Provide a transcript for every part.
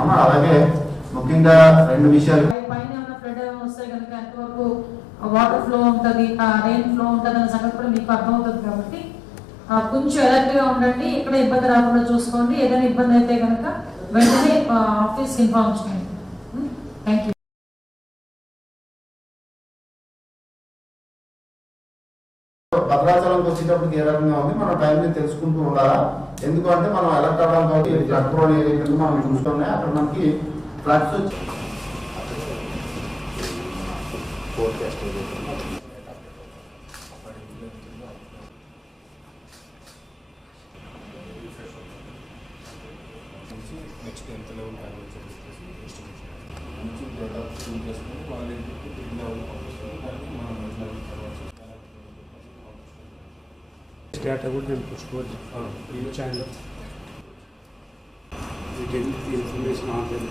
చేస్తున్నాము. అలాగే ముఖ్యంగా రెండు విషయాలు, పైన ఉన్న ఫ్లడ్ వస్తే కనుక ఎంతవరకు వాటర్ ఫ్లో ఉంటుంది, రెయిన్ ఫ్లో ఉంటుంది అనే సంగతి కూడా మీకు అర్థమవుతుంది. కాబట్టి కొంచెం అలర్ట్ గా ఉండండి, ఎక్కడ ఇబ్బంది రాకుండా చూసుకోండి. ఏదైనా ఇబ్బంది అయితే కనుక వెంటనే ఆఫీస్ ఇన్ఫార్మ్ చేయండి. Thank you. భద్రాచలంకి వచ్చేటప్పటికి ఏ రకంగా ఉంది మనం టైంని తెలుసుకుంటూ ఉండాలా. ఎందుకంటే మనం అలర్ట్ అవడానికి కంట్రోల్ ఏరియా మనం చూసుకున్నాయి. అక్కడ మనకి ఫ్లడ్స్ వచ్చి నెక్స్ట్ ఎంత లెవెల్ ప్యాకేజ్ నుంచి డేటా ఫిల్ చేసుకుని వాళ్ళు లెవెల్ డేటా కూడా నేను పుష్కోవచ్చు ఛానల్ ఇన్ఫర్మేషన్ ఆన్లైన్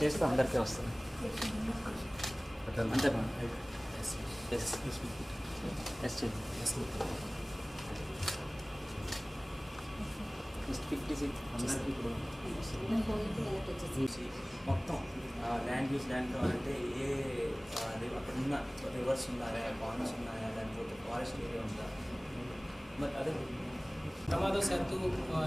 చేస్తే అందరికీ వస్తుంది అంతే మేడం. మొత్తం ల్యాండ్ యూస్ ల్యాండ్ కావాలంటే ఏ అక్కడ ఉన్న రివర్స్ ఉన్నాయా, బాండ్స్ ఉన్నాయా, లేకపోతే ఫారెస్ట్ ఏరియా ఉందా, మరి అదే ప్రమాదవశాత్తు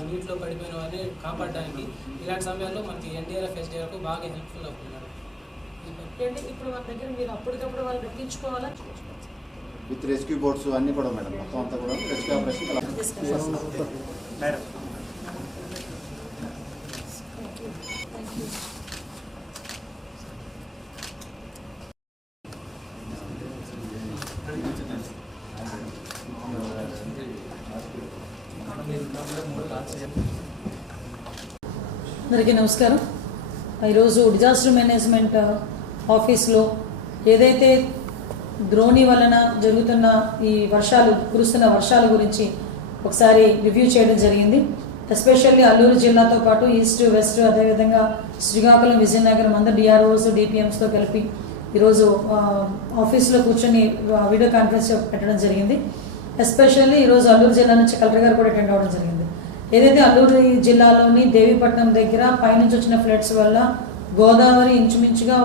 నీటిలో పడిపోయిన వారిని కాపాడడానికి ఇలాంటి సమయాల్లో మనకి ఎన్డీఆర్ఎఫ్ ఎస్డీఆర్ఎఫ్ బాగా హెల్ప్ఫుల్ అవుతున్నారు. ఇప్పుడు మన దగ్గర మీరు అప్పటికప్పుడు వాళ్ళు రప్పించుకోవాలా, విత్ రెస్క్యూ బోట్స్ అన్ని కూడా మేడం, మొత్తం అంతా కూడా రెస్క్యూ ఆపరేషన్ మేడం. అందరికీ నమస్కారం. ఈరోజు డిజాస్టర్ మేనేజ్మెంట్ ఆఫీస్లో ఏదైతే ద్రోణి వలన జరుగుతున్న ఈ కురుస్తున్న వర్షాల గురించి ఒకసారి రివ్యూ చేయడం జరిగింది. ఎస్పెషల్లీ అల్లూరు జిల్లాతో పాటు ఈస్ట్ వెస్ట్ అదేవిధంగా శ్రీకాకుళం విజయనగరం అందరూ డిఆర్ఓస్ డిపిఎంస్తో కలిపి ఈరోజు ఆఫీస్లో కూర్చొని వీడియో కాన్ఫరెన్స్ పెట్టడం జరిగింది. ఎస్పెషల్లీ ఈరోజు అల్లూరు జిల్లా నుంచి కలెక్టర్ గారు కూడా అటెండ్ అవ్వడం జరిగింది. ఏదైతే అల్లూరు జిల్లాలోని దేవీపట్నం దగ్గర పైనుంచి వచ్చిన ఫ్లడ్స్ వల్ల గోదావరి ఇంచుమించుగా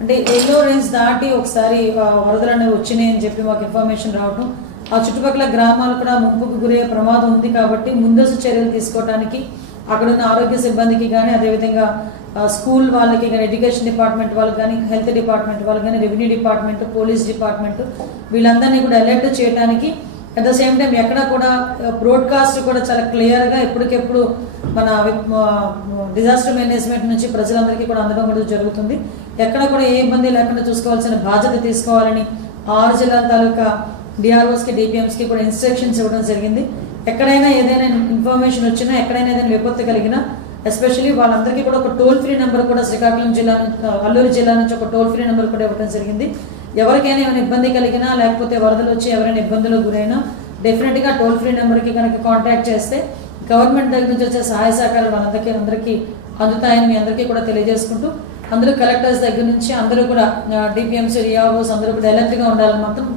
అంటే ఎల్లో రేంజ్ దాటి ఒకసారి వరదలు అనేవి వచ్చినాయి అని చెప్పి మాకు ఇన్ఫర్మేషన్ రావడం, ఆ చుట్టుపక్కల గ్రామాలు కూడా ముంపుకు గురయ్యే ప్రమాదం ఉంది. కాబట్టి ముందస్తు చర్యలు తీసుకోవడానికి అక్కడున్న ఆరోగ్య సిబ్బందికి కానీ, అదేవిధంగా స్కూల్ వాళ్ళకి కానీ, ఎడ్యుకేషన్ డిపార్ట్మెంట్ వాళ్ళకి కానీ, హెల్త్ డిపార్ట్మెంట్ వాళ్ళకి కానీ, రెవెన్యూ డిపార్ట్మెంట్, పోలీస్ డిపార్ట్మెంట్ వీళ్ళందరినీ కూడా అలర్ట్ చేయడానికి, అట్ ద సేమ్ టైం ఎక్కడ కూడా బ్రాడ్కాస్ట్ కూడా చాలా క్లియర్గా ఎప్పటికెప్పుడు మన డిజాస్టర్ మేనేజ్మెంట్ నుంచి ప్రజలందరికీ కూడా అందడం కూడా జరుగుతుంది. ఎక్కడ కూడా ఏ ఇబ్బంది లేకుండా చూసుకోవాల్సిన బాధ్యత తీసుకోవాలని 6 జిల్లాల తాలూకా డిఆర్ఓస్కి డిపిఎంస్కి కూడా ఇన్స్ట్రక్షన్స్ ఇవ్వడం జరిగింది. ఎక్కడైనా ఏదైనా ఇన్ఫర్మేషన్ వచ్చినా, ఎక్కడైనా ఏదైనా విపత్తు కలిగినా ఎస్పెషల్లీ వాళ్ళందరికీ కూడా ఒక టోల్ ఫ్రీ నెంబర్ కూడా శ్రీకాకుళం జిల్లా అల్లూరు జిల్లా నుంచి ఒక టోల్ ఫ్రీ నెంబర్ కూడా ఇవ్వడం జరిగింది. ఎవరికైనా ఏమైనా ఇబ్బంది కలిగినా, లేకపోతే వరదలు వచ్చి ఎవరైనా ఇబ్బందులకు గురైనా డెఫినెట్గా టోల్ ఫ్రీ నెంబర్కి కనుక కాంటాక్ట్ చేస్తే గవర్నమెంట్ దగ్గర నుంచి వచ్చే సహాయ సహకారాలు అందరికీ అందుతాయని మీ అందరికీ కూడా తెలియజేసుకుంటూ, అందరూ కలెక్టర్స్ దగ్గర నుంచి అందరూ కూడా డిపిఎంసీ డిఆర్ఓస్ అందరూ కూడా అలర్ట్గా ఉండాలని మాత్రం